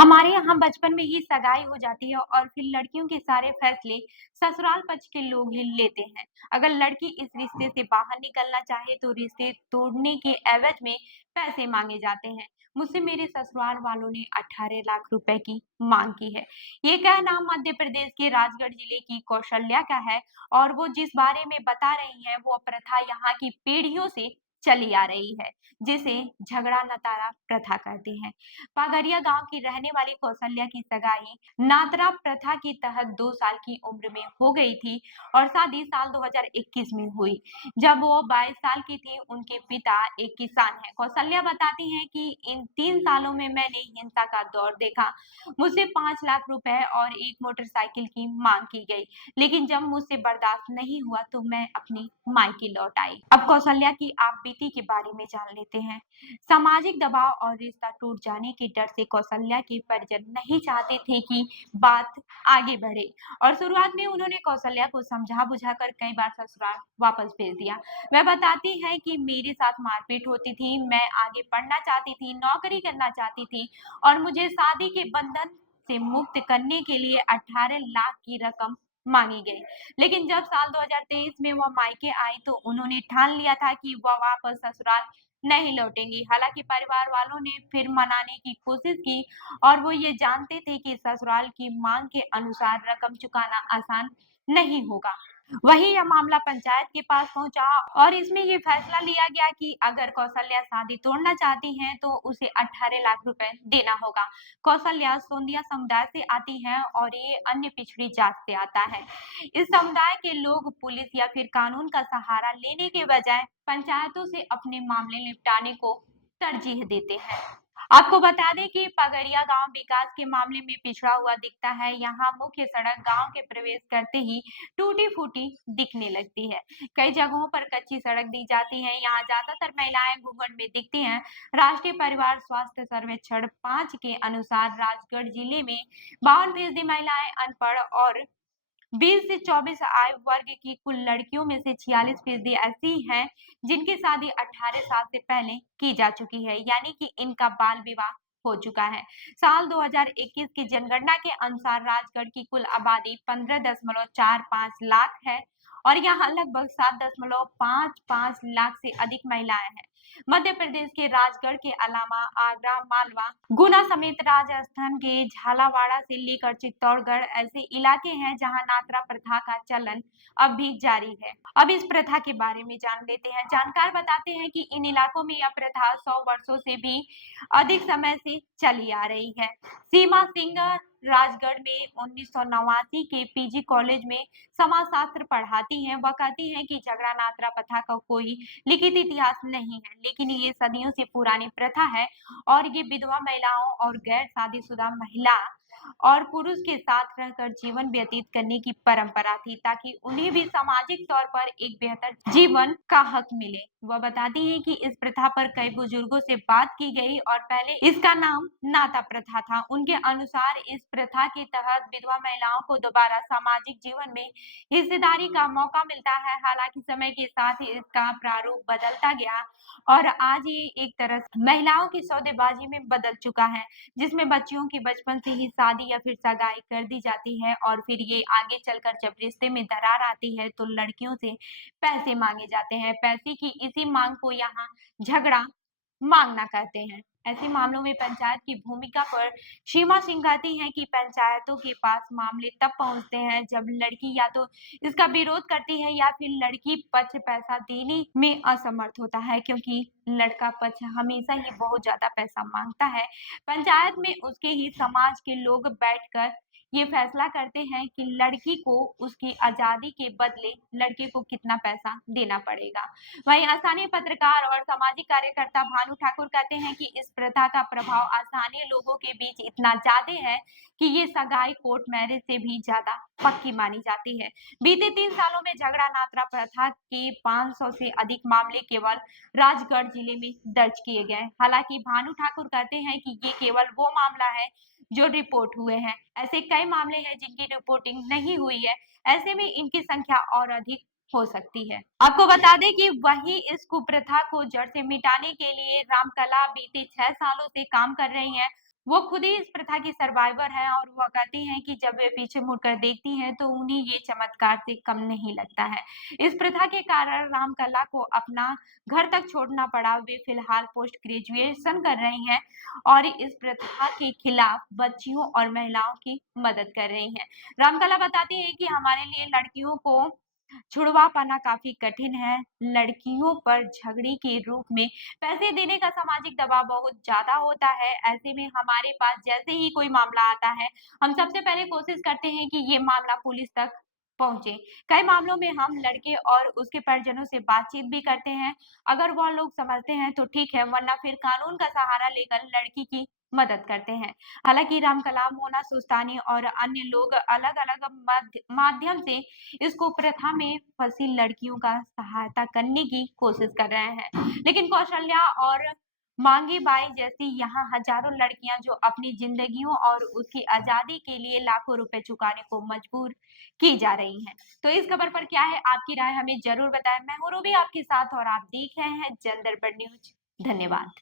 हमारे यहाँ बचपन में ही सगाई हो जाती है और फिर लड़कियों के सारे फैसले ससुराल पक्ष के लोग ही लेते हैं। अगर लड़की इस रिश्ते से बाहर निकलना चाहे तो रिश्ते तोड़ने के एवज में पैसे मांगे जाते हैं। मुझसे मेरे ससुराल वालों ने 18 लाख रुपए की मांग की है। ये कहना मध्य प्रदेश के राजगढ़ जिले की कौशल्या का है और वो जिस बारे में बता रही है वो प्रथा यहाँ की पीढ़ियों से चली आ रही है, जिसे झगड़ा नतारा प्रथा कहते हैं। पागरिया गांव की रहने वाली कौशल्या की सगाई नातरा प्रथा के तहत 2 साल की उम्र में हो गई थी और शादी साल 2021 में हुई। जब वो 22 साल की थी, उनके पिता एक किसान हैं। कौशल्या बताती हैं कि इन 3 सालों में मैंने हिंसा का दौर देखा। मुझसे 5 लाख रुपए और एक मोटरसाइकिल की मांग की गई, लेकिन जब मुझसे बर्दाश्त नहीं हुआ तो मैं अपनी मायके लौट आई। अब कौशल्या की आप बीती के बारे में जान लेते हैं। सामाजिक दबाव और रिश्ता टूट जाने के डर से कौशल्या के परिजन नहीं चाहते थे कि बात आगे बढ़े और शुरुआत में उन्होंने कौशल्या को समझा बुझाकर कई बार ससुराल वापस भेज दिया। वह बताती है कि मेरे साथ मारपीट होती थी, मैं आगे पढ़ना चाहती थी, नौकरी करना चाहती थी और मुझे शादी के बंधन से मुक्त करने के लिए 18 लाख की रकम मांगी गई। लेकिन जब साल 2023 में वह मायके आई तो उन्होंने ठान लिया था कि वह वापस ससुराल नहीं लौटेंगी। हालांकि परिवार वालों ने फिर मनाने की कोशिश की और वो ये जानते थे कि ससुराल की मांग के अनुसार रकम चुकाना आसान नहीं होगा। वही यह मामला पंचायत के पास पहुंचा और इसमें ये फैसला लिया गया कि अगर कौशल्या शादी तोड़ना चाहती हैं तो उसे 18 लाख रुपए देना होगा। कौशल्या सोंदिया समुदाय से आती हैं और ये अन्य पिछड़ी जात से आता है। इस समुदाय के लोग पुलिस या फिर कानून का सहारा लेने के बजाय पंचायतों से अपने मामले निपटाने को तरजीह देते हैं। आपको बता दें कि पगड़िया गांव विकास के मामले में पिछड़ा हुआ दिखता है। यहाँ मुख्य सड़क गांव के प्रवेश करते ही टूटी-फूटी दिखने लगती है। कई जगहों पर कच्ची सड़क दी जाती है। यहाँ ज्यादातर महिलाएं घूंघट में दिखती हैं। राष्ट्रीय परिवार स्वास्थ्य सर्वेक्षण 5 के अनुसार राजगढ़ जिले में 52% महिलाएं अनपढ़ और 20 से 24 आयु वर्ग की कुल लड़कियों में से 46% ऐसी हैं जिनकी शादी 18 साल से पहले की जा चुकी है, यानी कि इनका बाल विवाह हो चुका है। साल 2021 की जनगणना के अनुसार राजगढ़ की कुल आबादी 15.45 लाख है और यहाँ लगभग 7.55 लाख से अधिक महिलाएं हैं। मध्य प्रदेश के राजगढ़ के अलावा आगरा, मालवा, गुना समेत राजस्थान के झालावाड़ से लेकर चित्तौड़गढ़ ऐसे इलाके हैं जहां नातरा प्रथा का चलन अब भी जारी है। अब इस प्रथा के बारे में जान लेते हैं। जानकार बताते हैं कि इन इलाकों में यह प्रथा 100 वर्षों से भी अधिक समय से चली आ रही है। सीमा सिंह राजगढ़ में 1989 के पीजी कॉलेज में समाजशास्त्र पढ़ाती हैं। वह कहती हैं कि झगड़ा नातरा प्रथा का कोई लिखित इतिहास नहीं है, लेकिन ये सदियों से पुरानी प्रथा है और ये विधवा महिलाओं और गैर शादीशुदा महिला और पुरुष के साथ रहकर जीवन व्यतीत करने की परंपरा थी ताकि उन्हें भी सामाजिक तौर पर एक बेहतर जीवन का हक मिले। वह बताती है कि इस प्रथा पर कई बुजुर्गों से बात की गई और पहले इसका नाम नाता प्रथा था। उनके अनुसार इस प्रथा के तहत विधवा महिलाओं को दोबारा सामाजिक जीवन में हिस्सेदारी का मौका मिलता है। हालांकि समय के साथ ही इसका प्रारूप बदलता गया और आज ये एक तरह से महिलाओं की सौदेबाजी में बदल चुका है, जिसमें बच्चियों की बचपन से ही शादी या फिर सगाई कर दी जाती है और फिर ये आगे चलकर जब रिश्ते में दरार आती है तो लड़कियों से पैसे मांगे जाते हैं। पैसे की इसी मांग को यहाँ झगड़ा मांगना कहते हैं। ऐसे मामलों में पंचायत की भूमिका पर सीमा सिंह कहती हैं कि पंचायतों के पास मामले तब पहुंचते हैं जब लड़की या तो इसका विरोध करती है या फिर लड़की पक्ष पैसा देने में असमर्थ होता है, क्योंकि लड़का पक्ष हमेशा ही बहुत ज्यादा पैसा मांगता है। पंचायत में उसके ही समाज के लोग बैठकर ये फैसला करते हैं कि लड़की को उसकी आजादी के बदले लड़के को कितना पैसा देना पड़ेगा। वहीं स्थानीय पत्रकार और सामाजिक कार्यकर्ता भानु ठाकुर कहते हैं कि इस प्रथा का प्रभाव स्थानीय लोगों के बीच इतना ज्यादा है कि ये सगाई कोर्ट मैरिज से भी ज्यादा पक्की मानी जाती है। बीते 3 सालों में झगड़ा नातरा प्रथा के 500 से अधिक मामले केवल राजगढ़ जिले में दर्ज किए गए। हालांकि भानु ठाकुर कहते हैं कि ये केवल वो मामला है जो रिपोर्ट हुए हैं। ऐसे कई मामले हैं जिनकी रिपोर्टिंग नहीं हुई है। ऐसे में इनकी संख्या और अधिक हो सकती है। आपको बता दें कि वही इस कुप्रथा को जड़ से मिटाने के लिए रामकला बीते 6 सालों से काम कर रही है। वो खुद ही इस प्रथा की सर्वाइवर हैं और वो कहती हैं कि जब वे पीछे मुड़कर देखती हैं तो उन्हें ये चमत्कार से कम नहीं लगता है। इस प्रथा के कारण रामकला को अपना घर तक छोड़ना पड़ा। वे फिलहाल पोस्ट ग्रेजुएशन कर रही हैं और इस प्रथा के खिलाफ बच्चियों और महिलाओं की मदद कर रही हैं। रामकला बताती हैं कि हमारे लिए लड़कियों को छुड़वा पाना काफी कठिन है। लड़कियों पर झगड़े के रूप में पैसे देने का सामाजिक दबाव बहुत ज़्यादा होता है। ऐसे में हमारे पास जैसे ही कोई मामला आता है, हम सबसे पहले कोशिश करते हैं कि ये मामला पुलिस तक पहुँचे। कई मामलों में हम लड़के और उसके परिजनों से बातचीत भी करते हैं। अगर वह लोग समझते हैं तो ठीक है, वरना फिर कानून का सहारा लेकर लड़की की मदद करते हैं। हालाँकि रामकला, मोना सुस्तानी और अन्य लोग अलग-अलग माध्यम से इस कुप्रथा में फंसी लड़कियों का सहायता करने की कोशिश कर रहे हैं। लेकिन कौशल्या और मांगी बाई जैसी यहाँ हजारों लड़कियां जो अपनी जिंदगियों और उसकी आजादी के लिए लाखों रुपए चुकाने को मजबूर की जा रही हैं। तो इस खबर पर क्या है आपकी राय, हमें जरूर बताएं। मैं हूँ रूबी आपके साथ और आप देख रहे हैं जन दर्पण न्यूज। धन्यवाद।